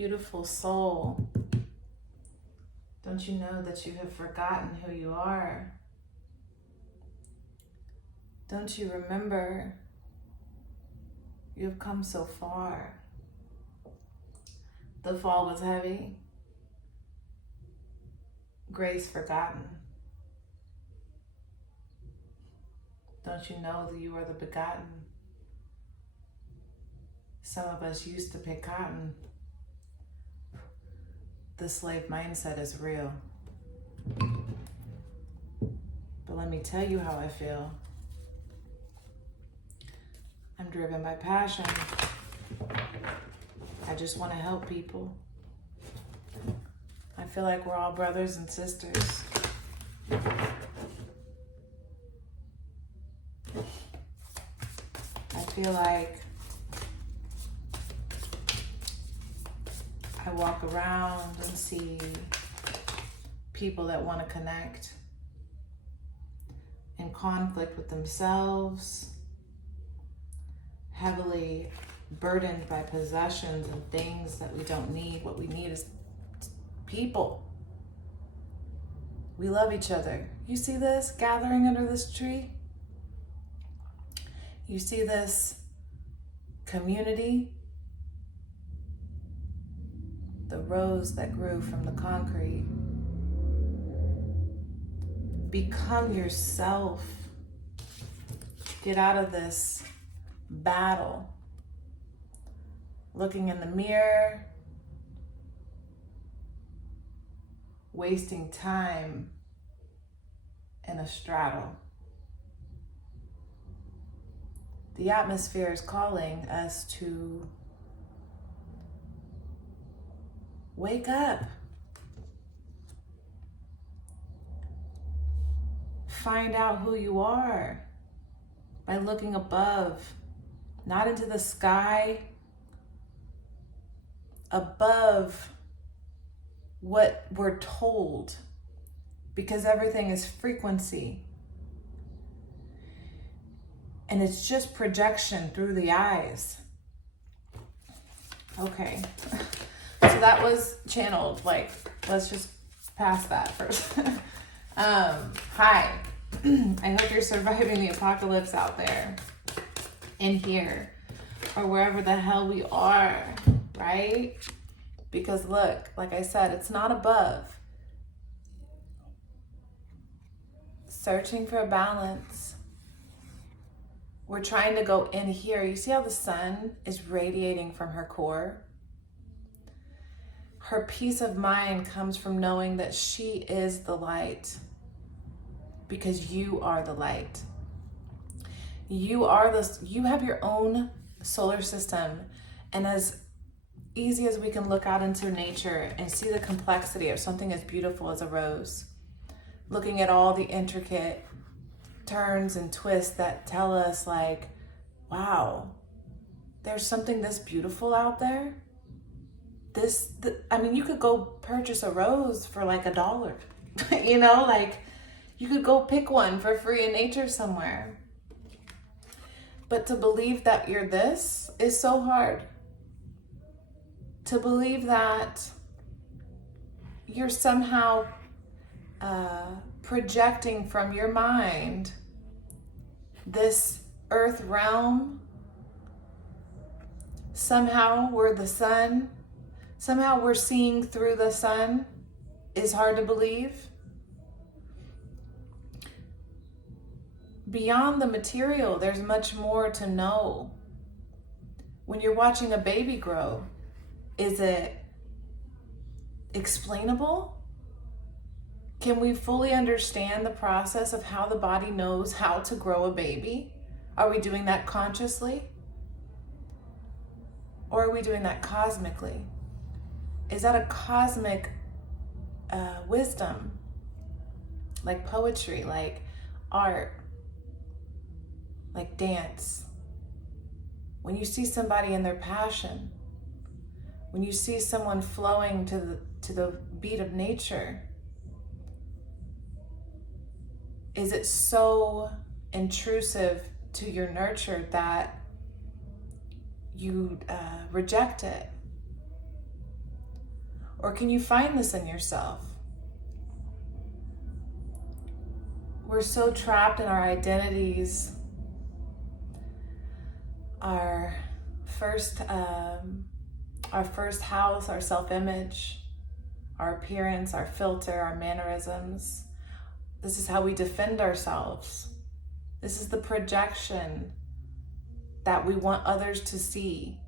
Beautiful soul. Don't you know that you have forgotten who you are? Don't you remember you have come so far? The fall was heavy. Grace forgotten. Don't you know that you are the begotten? Some of us used to pick cotton. The slave mindset is real. But let me tell you how I feel. I'm driven by passion. I just want to help people. I feel like we're all brothers and sisters. I feel like I walk around and see people that want to connect in conflict with themselves, heavily burdened by possessions and things that we don't need. What we need is people. We love each other. You see this gathering under this tree? You see this community? The rose that grew from the concrete. Become yourself. Get out of this battle. Looking in the mirror, wasting time in a straddle. The atmosphere is calling us to wake up. Find out who you are by looking above, not into the sky, above what we're told, because everything is frequency. And it's just projection through the eyes. Okay. So that was channeled, like, let's just pass that first. Hi. I hope you're surviving the apocalypse out there, in here, or wherever the hell we are, right? Because look, like I said, it's not above. Searching for a balance. We're trying to go in here. You see how the sun is radiating from her core? Her peace of mind comes from knowing that she is the light, because you are the light. You have your own solar system, and as easy as we can look out into nature and see the complexity of something as beautiful as a rose, looking at all the intricate turns and twists that tell us, like, wow, there's something this beautiful out there. I mean, you could go purchase a rose for like $1, you know, like you could go pick one for free in nature somewhere. But to believe that you're this is so hard. To believe that you're somehow projecting from your mind this earth realm. Somehow we're the sun. Somehow we're seeing through the sun is hard to believe. Beyond the material, there's much more to know. When you're watching a baby grow, is it explainable? Can we fully understand the process of how the body knows how to grow a baby? Are we doing that consciously? Or are we doing that cosmically? Is that a cosmic wisdom? Like poetry, like art, like dance. When you see somebody in their passion, when you see someone flowing to the beat of nature, is it so intrusive to your nurture that you reject it? Or can you find this in yourself? We're so trapped in our identities, our first house, our self-image, our appearance, our filter, our mannerisms. This is how we defend ourselves. This is the projection that we want others to see.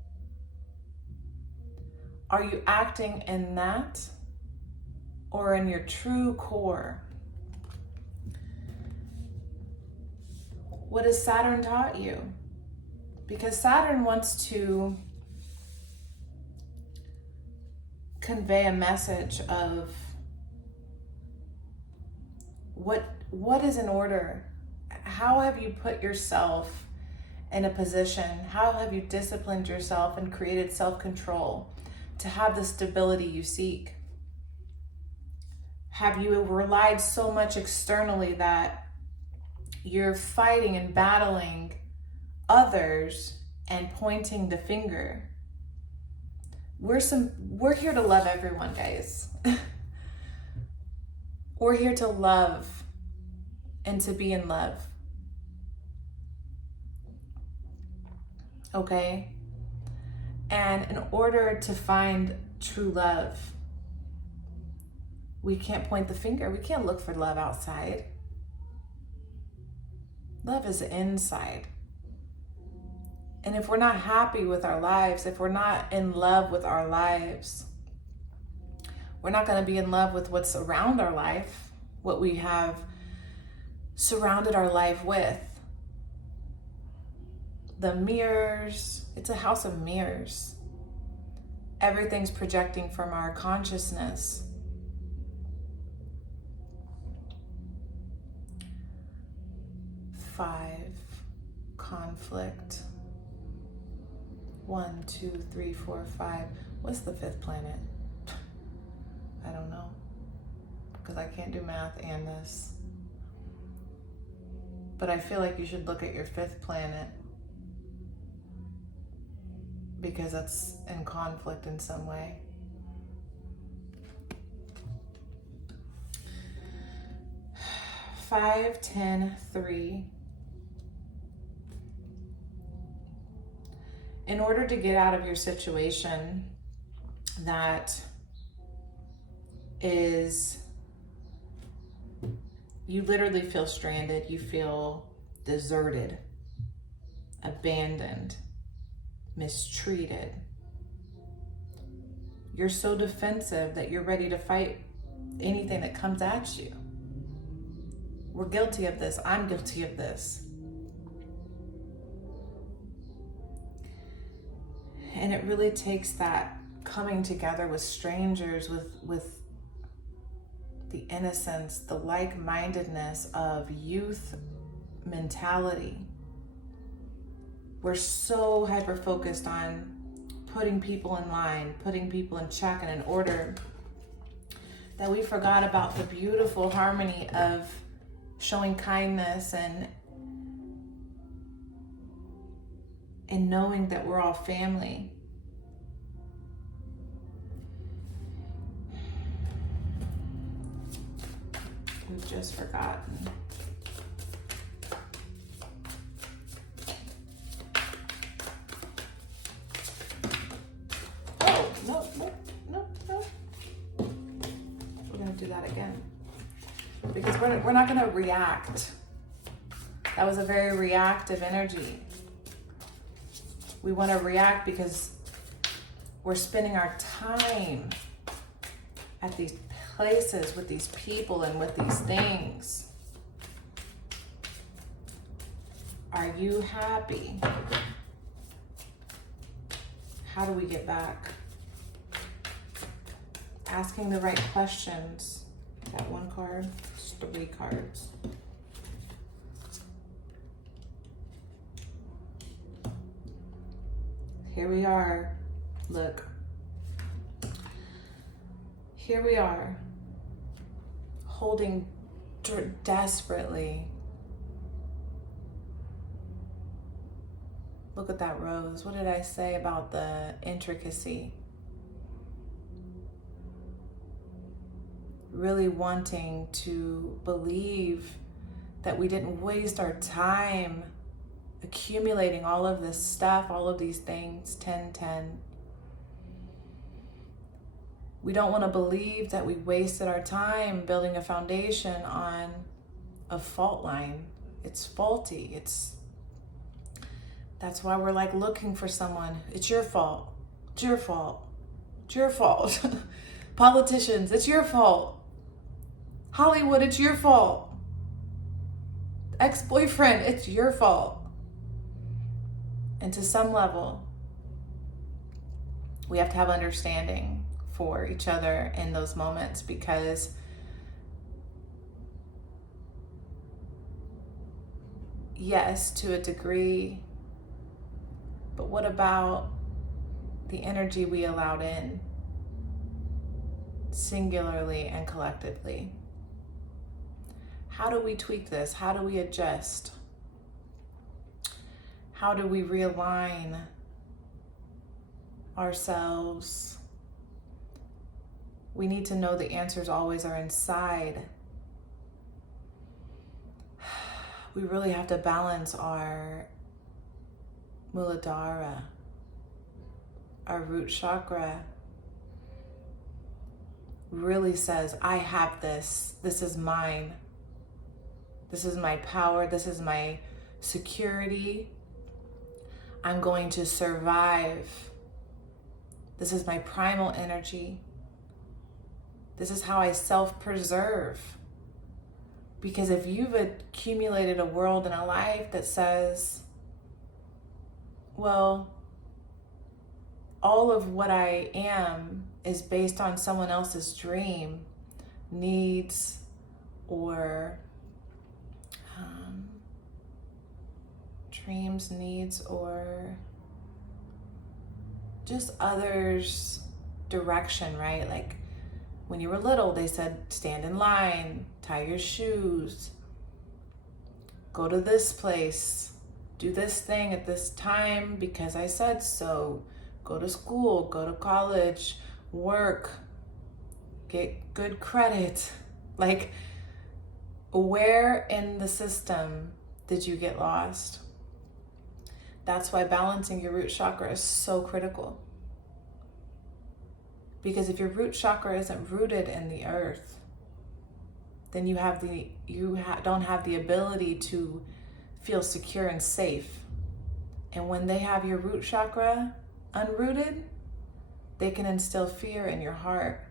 Are you acting in that or in your true core? What has Saturn taught you? Because Saturn wants to convey a message of what is in order. How have you put yourself in a position? How have you disciplined yourself and created self-control to have the stability you seek? Have you relied so much externally that you're fighting and battling others and pointing the finger? We're here to love everyone, guys. We're here to love and to be in love. Okay? And in order to find true love, we can't point the finger. We can't look for love outside. Love is inside. And if we're not happy with our lives, if we're not in love with our lives, we're not going to be in love with what's around our life, what we have surrounded our life with. The mirrors, it's a house of mirrors. Everything's projecting from our consciousness. Five, conflict. 1, 2, 3, 4, 5. What's the fifth planet? I don't know, because I can't do math and this. But I feel like you should look at your fifth planet, because that's in conflict in some way. 5, 10, 3. In order to get out of your situation that is, you literally feel stranded, you feel deserted, abandoned, mistreated. You're so defensive that you're ready to fight anything that comes at you. We're guilty of this. I'm guilty of this. And it really takes that coming together with strangers, with the innocence, the like-mindedness of youth mentality. We're so hyper-focused on putting people in line, putting people in check and in order, that we forgot about the beautiful harmony of showing kindness and knowing that we're all family. We've just forgotten. Oh, no. We're gonna do that again. Because we're not gonna react. That was a very reactive energy. We want to react because we're spending our time at these places with these people and with these things. Are you happy? How do we get back? Asking the right questions. That one card, it's 3 cards. Here we are. Look. Here we are, holding desperately. Look at that rose. What did I say about the intricacy? really wanting to believe that we didn't waste our time accumulating all of this stuff, all of these things, 10. We don't want to believe that we wasted our time building a foundation on a fault line. It's faulty. That's why we're like looking for someone. It's your fault. It's your fault. It's your fault. Politicians, it's your fault. Hollywood, it's your fault. Ex-boyfriend, it's your fault. And to some level, we have to have understanding for each other in those moments, because yes, to a degree, but what about the energy we allowed in, singularly and collectively? How do we tweak this? How do we adjust? How do we realign ourselves? We need to know the answers always are inside. We really have to balance our Muladhara, our root chakra. Really says, I have this. This is mine. This is my power. This is my security. I'm going to survive. This is my primal energy. This is how I self-preserve. Because if you've accumulated a world and a life that says, well, all of what I am is based on someone else's dream, needs, or just others' direction, right? Like when you were little, they said, stand in line, tie your shoes, go to this place, do this thing at this time because I said so, go to school, go to college, work, get good credit. Like, where in the system did you get lost? That's why balancing your root chakra is so critical. Because if your root chakra isn't rooted in the earth, then you don't have the ability to feel secure and safe. And when they have your root chakra unrooted, they can instill fear in your heart.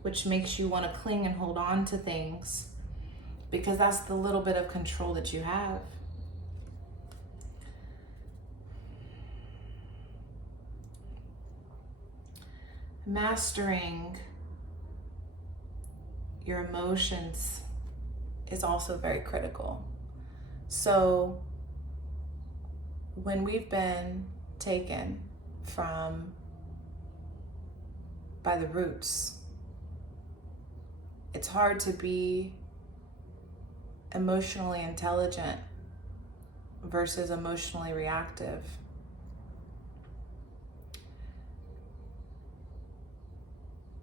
Which makes you want to cling and hold on to things, because that's the little bit of control that you have. Mastering your emotions is also very critical. So when we've been taken from by the roots, it's hard to be emotionally intelligent versus emotionally reactive.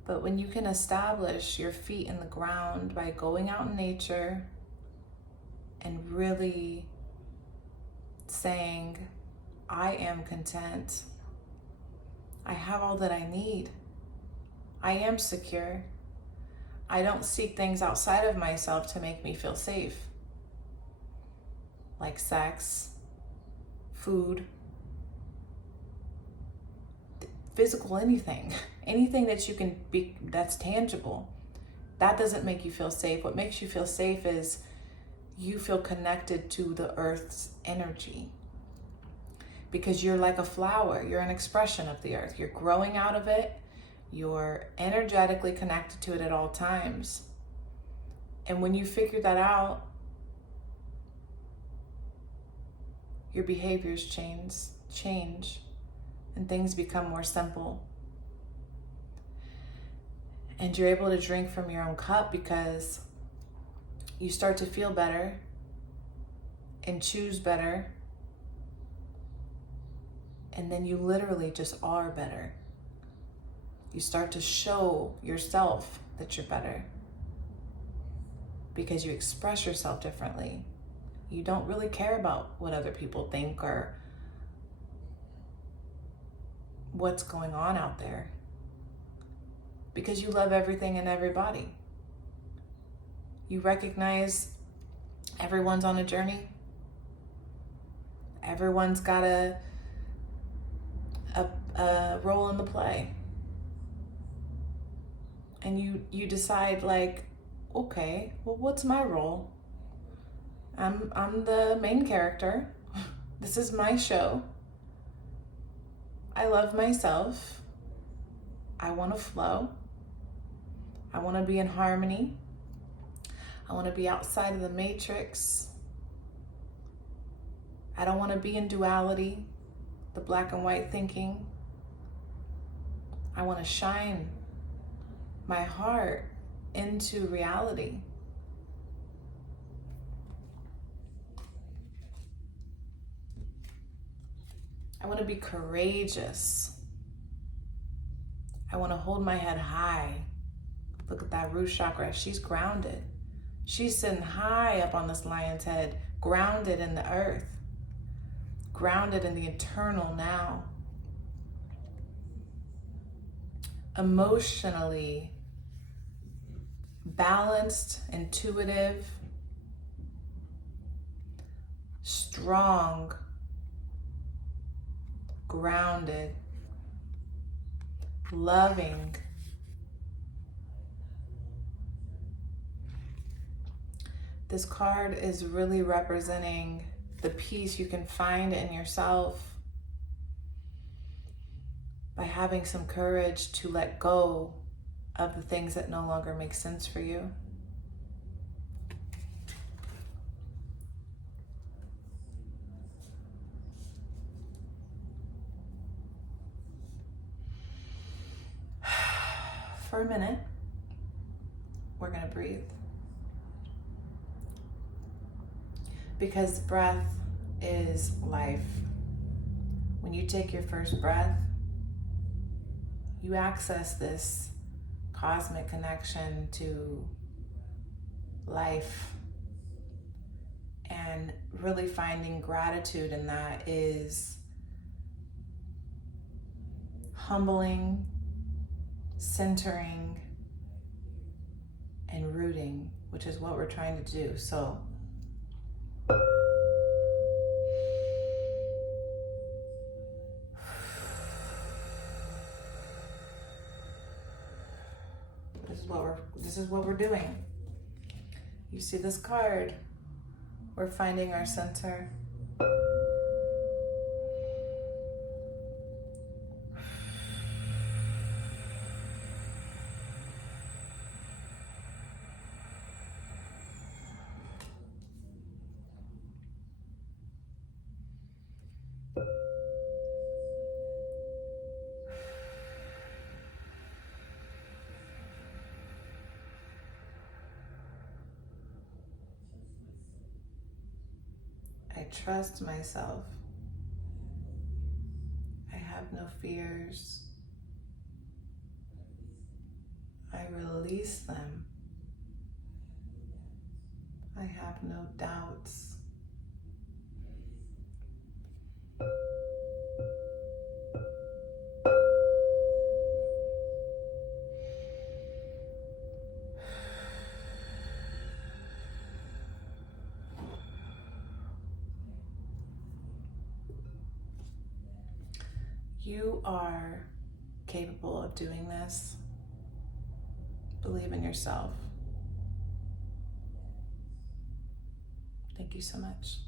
But when you can establish your feet in the ground by going out in nature and really saying, I am content. I have all that I need. I am secure. I don't seek things outside of myself to make me feel safe, like sex, food, physical anything that you can be, that's tangible. That doesn't make you feel safe. What makes you feel safe is you feel connected to the earth's energy, because you're like a flower. You're an expression of the earth. You're growing out of it. You're energetically connected to it at all times. And when you figure that out, your behaviors change and things become more simple. And you're able to drink from your own cup because you start to feel better and choose better. And then you literally just are better. You start to show yourself that you're better because you express yourself differently. You don't really care about what other people think or what's going on out there because you love everything and everybody. You recognize everyone's on a journey. Everyone's got a role in the play. And you decide like, okay, well, what's my role? I'm the main character. This is my show. I love myself. I want to flow. I want to be in harmony. I want to be outside of the matrix. I don't want to be in duality, the black and white thinking. I want to shine my heart into reality. I want to be courageous. I want to hold my head high. Look at that root chakra. She's grounded. She's sitting high up on this lion's head, grounded in the earth, grounded in the eternal now. Emotionally balanced, intuitive, strong, grounded, loving. This card is really representing the peace you can find in yourself by having some courage to let go of the things that no longer make sense for you. For a minute, we're going to breathe. Because breath is life. When you take your first breath, you access this cosmic connection to life. And really finding gratitude in that is humbling, centering, and rooting, which is what we're trying to do. So this is what we're doing. You see this card? We're finding our center. I trust myself. I have no fears. I release them. I have no doubts. You are capable of doing this. Believe in yourself. Thank you so much.